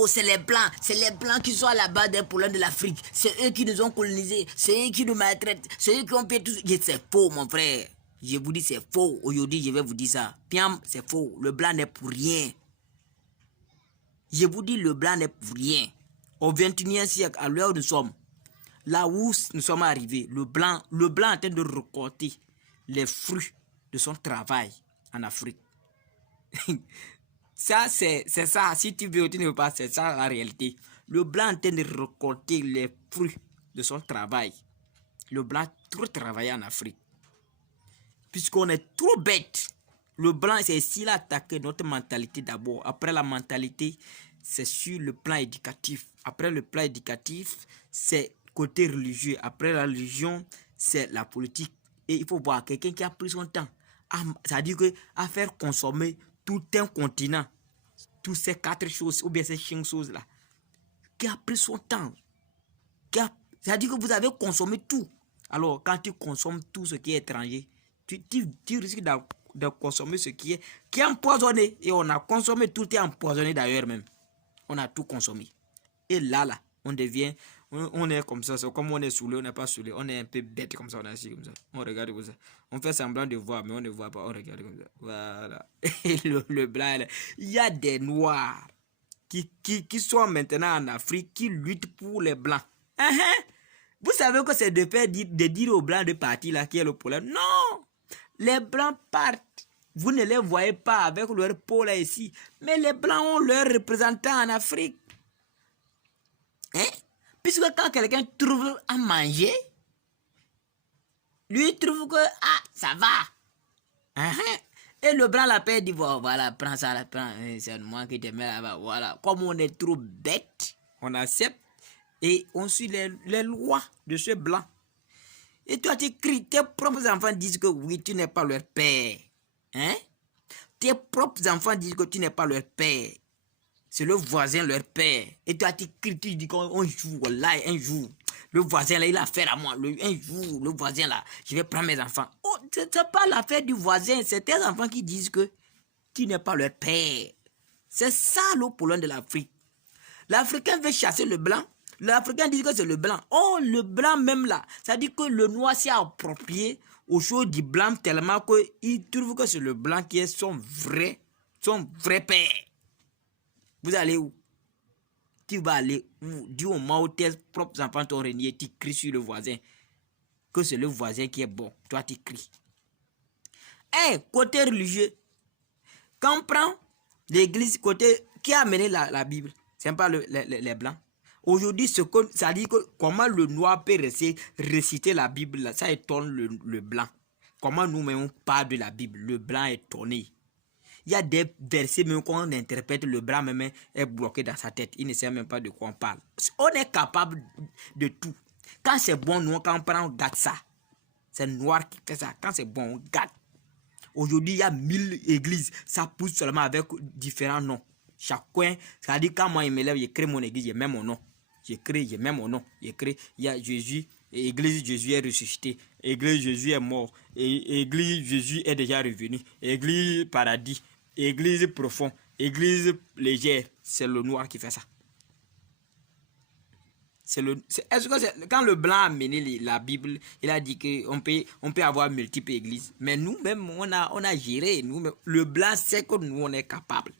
Oh, c'est les Blancs qui sont à la base des problèmes de l'Afrique. C'est eux qui nous ont colonisés, c'est eux qui nous maltraitent, c'est eux qui ont fait tout. C'est faux, mon frère. Je vous dis, c'est faux. Aujourd'hui, je vais vous dire ça. Piam, c'est faux. Le blanc n'est pour rien. Je vous dis, le blanc n'est pour rien. Au 21e siècle, à l'heure où nous sommes, là où nous sommes arrivés, le blanc est en train de récolter les fruits de son travail en Afrique. Ça, c'est ça. Si tu veux ou tu ne veux pas, c'est ça la réalité. Le blanc est en train de récolter les fruits de son travail. Le blanc a trop travaillé en Afrique. Puisqu'on est trop bête. Le blanc, c'est s'il a attaqué notre mentalité d'abord. Après la mentalité, c'est sur le plan éducatif. Après le plan éducatif, c'est côté religieux. Après la religion, c'est la politique. Et il faut voir quelqu'un qui a pris son temps. C'est-à-dire à faire consommer tout un continent. Toutes ces 4 choses, ou bien ces 5 choses-là. Qui a pris son temps. C'est-à-dire que vous avez consommé tout. Alors, quand tu consommes tout ce qui est étranger, tu risques de consommer ce qui est empoisonné. Et on a consommé, tout est empoisonné d'ailleurs même. On a tout consommé. Et là, on devient, on est comme ça. C'est comme on est saoulé, on n'est pas saoulé. On est un peu bête comme ça, on est assis comme ça. On regarde comme ça. On fait semblant de voir, mais on ne voit pas. On regarde comme ça. Voilà. Et le blanc, là. Il y a des noirs qui sont maintenant en Afrique, qui luttent pour les blancs. Vous savez que c'est de dire aux blancs de partir là qui est le problème. Non! Les blancs partent. Vous ne les voyez pas avec leur peau là ici. Mais les blancs ont leurs représentants en Afrique. Puisque quand quelqu'un trouve à manger, lui trouve que ça va. Et le blanc la paix dit voilà, prends ça, prends. C'est moi qui te mets là-bas. Voilà. Comme on est trop bête, on accepte et on suit les lois de ce blanc. Et toi, tu cries, tes propres enfants disent que oui, tu n'es pas leur père. Tes propres enfants disent que tu n'es pas leur père. C'est le voisin leur père. Et toi, tu cries, tu dis qu'un jour, là, un jour, le voisin là, il a affaire à moi. Un jour, le voisin là, je vais prendre mes enfants. Oh, c'est pas l'affaire du voisin, c'est tes enfants qui disent que tu n'es pas leur père. C'est ça le problème de l'Afrique. L'Africain veut chasser le blanc. L'Africain dit que c'est le blanc. Oh, le blanc même là. Ça dit que le noir s'est approprié aux choses du blanc tellement qu'il trouve que c'est le blanc qui est son vrai père. Vous allez où? Tu vas aller où? Du moment où tes propres enfants t'ont renié, tu cries sur le voisin. Que c'est le voisin qui est bon. Toi, tu cries. Côté religieux. Quand on prend l'église, côté qui a amené la Bible, c'est pas les blancs. Aujourd'hui, ça dit que comment le noir peut réciter la Bible, ça étonne le blanc. Comment nous-mêmes on parle de la Bible, le blanc est étonné. Il y a des versets même qu'on interprète, le blanc même est bloqué dans sa tête. Il ne sait même pas de quoi on parle. On est capable de tout. Quand c'est bon, nous, quand on prend, on gâte ça. C'est le noir qui fait ça. Quand c'est bon, on gâte. Aujourd'hui, il y a 1000 églises. Ça pousse seulement avec différents noms. Chacun, ça dit quand moi je me lève, je crée mon église, je mets mon nom. Je mets mon nom. Il y a Jésus, église Jésus est ressuscité. Église Jésus est mort. Église Jésus est déjà revenu. Église paradis. Église profond. Église légère. C'est le noir qui fait ça. Est-ce que quand le blanc a mené la Bible, il a dit qu'on peut avoir multiples églises. Mais nous-mêmes, on a géré. Le blanc sait que nous, on est capable.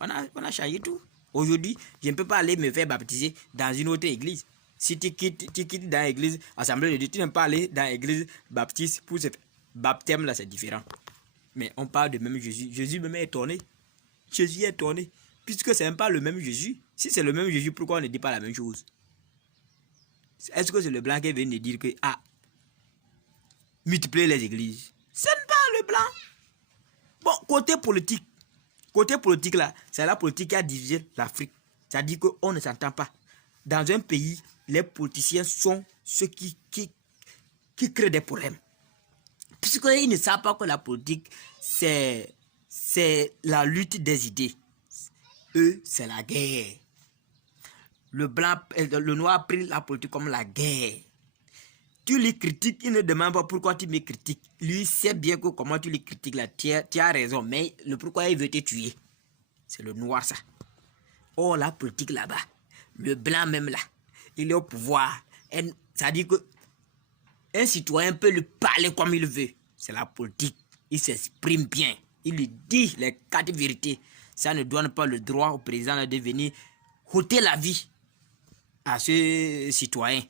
On a changé tout. Aujourd'hui, je ne peux pas aller me faire baptiser dans une autre église. Si tu quittes dans l'église Assemblée de Dieu, tu n'aimes pas aller dans l'église baptiste pour ce baptême là, c'est différent. Mais on parle de même Jésus. Jésus même est étonné. Jésus est étonné. Puisque ce n'est pas le même Jésus. Si c'est le même Jésus, pourquoi on ne dit pas la même chose? Est-ce que c'est le blanc qui vient de dire que multiplier les églises? Ce n'est pas le blanc. Bon, côté politique là, c'est la politique qui a divisé l'Afrique. C'est-à-dire qu'on ne s'entend pas. Dans un pays, les politiciens sont ceux qui créent des problèmes. Puisqu'ils ne savent pas que la politique, c'est la lutte des idées. Eux, c'est la guerre. Le noir a pris la politique comme la guerre. Tu les critiques, il ne demande pas pourquoi tu me critiques. Lui sait bien que comment tu les critiques là, tu as raison, mais le pourquoi il veut te tuer. C'est le noir ça. Or, la politique là-bas, le blanc même là, il est au pouvoir. Ça dit que un citoyen peut lui parler comme il veut. C'est la politique. Il s'exprime bien. Il lui dit les quatre vérités. Ça ne donne pas le droit au président de venir ôter la vie à ce citoyen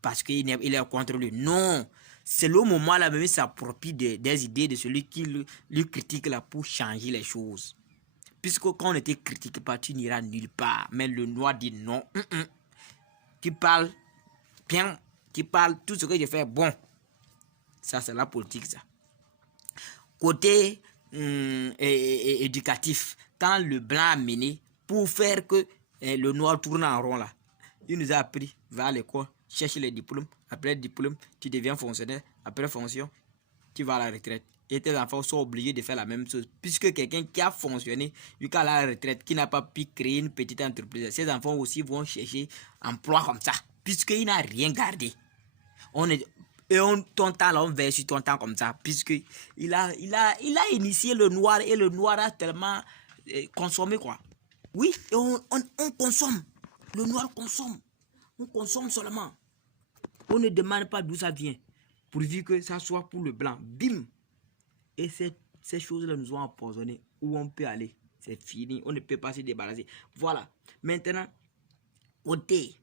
parce qu'il est contre lui. Non. C'est le moment là même il s'approprie des idées de celui qui lui critique là pour changer les choses. Puisque quand on ne te critique pas, tu n'iras nulle part. Mais le noir dit non. Tu parles bien, tu parles tout ce que je fais bon. Ça, c'est la politique, ça. Côté éducatif, quand le blanc a mené pour faire que le noir tourne en rond là, il nous a appris, va à l'école, cherche les diplômes. Après le diplôme, tu deviens fonctionnaire. Après fonction, tu vas à la retraite. Et tes enfants sont obligés de faire la même chose. Puisque quelqu'un qui a fonctionné jusqu'à la retraite, qui n'a pas pu créer une petite entreprise, ses enfants aussi vont chercher emploi comme ça. Puisqu'il n'a rien gardé. Ton temps là, on verse sur ton temps comme ça. Puisqu'il a initié le noir et le noir a tellement consommé quoi. Oui, et on consomme. Le noir consomme. On consomme seulement. On ne demande pas d'où ça vient. Pourvu que ça soit pour le blanc. Bim! Et ces choses-là nous ont empoisonné. Où on peut aller? C'est fini. On ne peut pas se débarrasser. Voilà. Maintenant, côté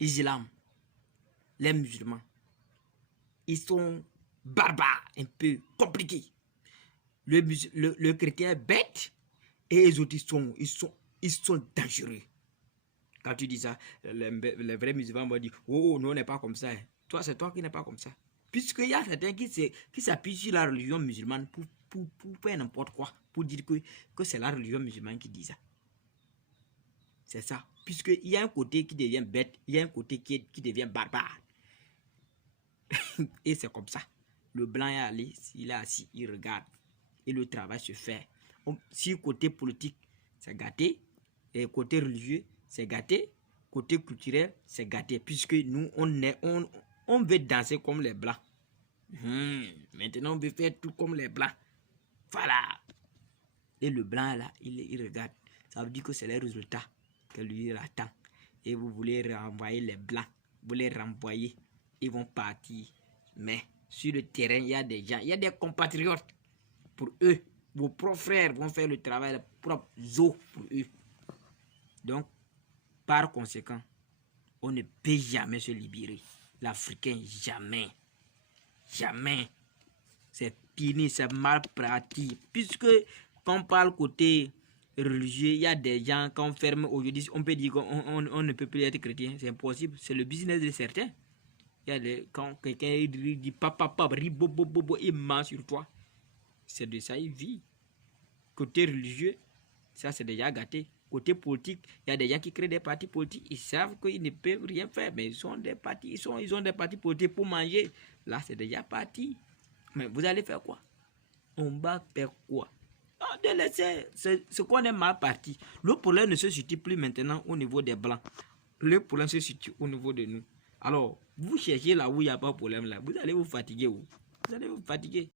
islam, les musulmans, ils sont barbares, un peu compliqués. Le chrétien est bête et les autres, ils sont dangereux. Quand tu dis ça, les vrais musulmans vont dire, oh, nous on n'est pas comme ça. Toi, c'est toi qui n'es pas comme ça. Puisqu'il y a certains qui s'appuient sur la religion musulmane pour faire n'importe quoi, pour dire que c'est la religion musulmane qui dit ça. C'est ça. Puisqu'il y a un côté qui devient bête, il y a un côté qui devient barbare. Et c'est comme ça. Le blanc est allé, il est assis, il regarde. Et le travail se fait. Si côté politique, c'est gâté. Et côté religieux, c'est gâté. Côté culturel, c'est gâté. Puisque nous, on veut danser comme les blancs. Maintenant, on veut faire tout comme les blancs. Voilà. Et le blanc, là, il regarde. Ça veut dire que c'est les résultats que lui attend. Et vous voulez renvoyer les blancs. Vous les renvoyez. Ils vont partir. Mais sur le terrain, il y a des gens, il y a des compatriotes. Pour eux, vos propres frères vont faire le travail, les propres os pour eux. Donc, par conséquent, on ne peut jamais se libérer. L'Africain, jamais. Jamais. C'est fini, c'est mal pratique. Puisque, quand on parle côté religieux, il y a des gens, quand on ferme aujourd'hui, on peut dire qu'on ne peut plus être chrétien. C'est impossible. C'est le business de certains. Il y a quand quelqu'un dit papa, ribobobobo, il ment sur toi. C'est de ça il vit. Côté religieux, ça c'est déjà gâté. Côté politique, il y a des gens qui créent des partis politiques. Ils savent qu'ils ne peuvent rien faire, mais ils ont des partis politiques pour manger. Là, c'est déjà parti. Mais vous allez faire quoi? On va faire quoi? Non, de laisser ce qu'on est mal parti. Le problème ne se situe plus maintenant au niveau des blancs. Le problème se situe au niveau de nous. Alors, vous cherchez là où il n'y a pas de problème là. Vous allez vous fatiguer. Vous allez vous fatiguer.